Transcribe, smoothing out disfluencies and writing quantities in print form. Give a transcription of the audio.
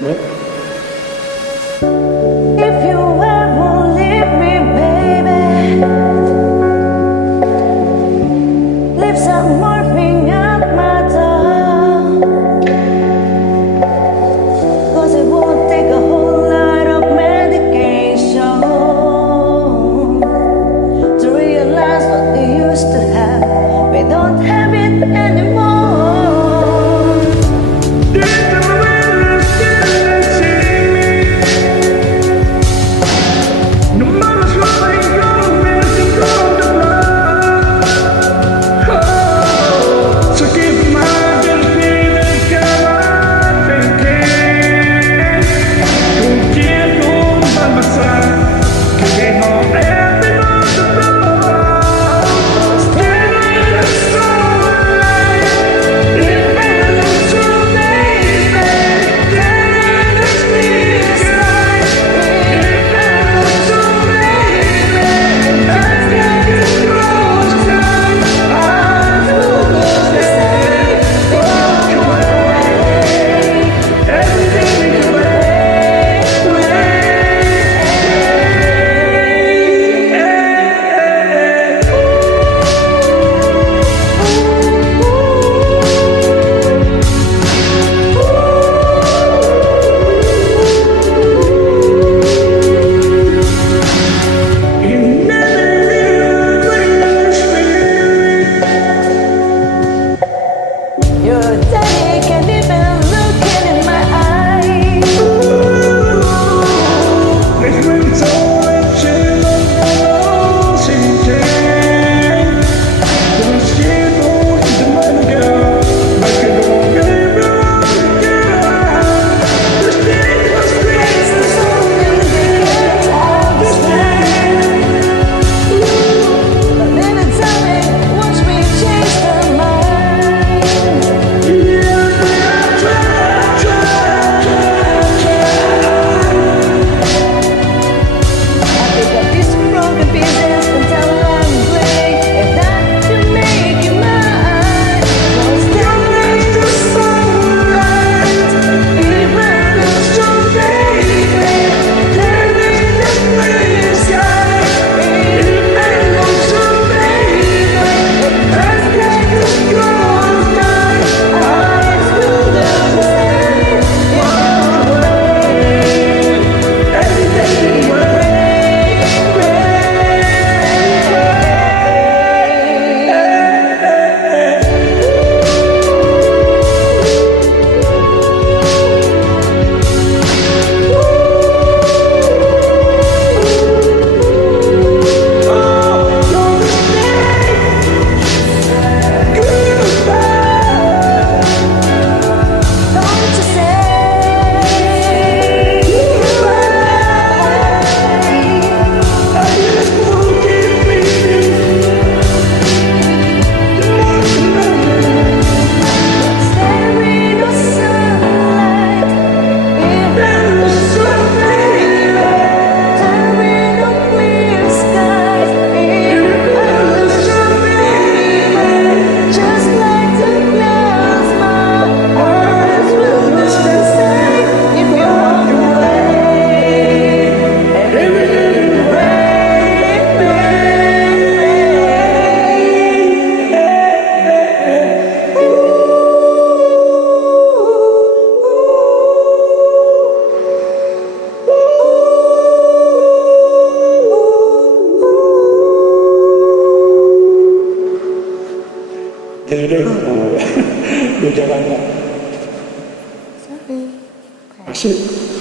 네? If you ever leave me, baby, leave some morphine at my door. 'Cause it won't take a whole lot of medication to realize what we used to have. We don't have it anymore. Your daddy can't even look in my eyes. But then it's tell me, watch me change their mind. I pick up these broken pieces and tell them play. If that can make you mine, don't stand next to sunlight. Even if so, baby, there is the clear sky. Even if so, baby, let's take the strong night. Eyes will never say your way. Everything will don't you say staring the sunlight, even the sun, baby, staring the clear skies, even the sun, baby, just like the clouds, my eyes will never say if you walk away. Everything will Jangan. Sorry. Asik.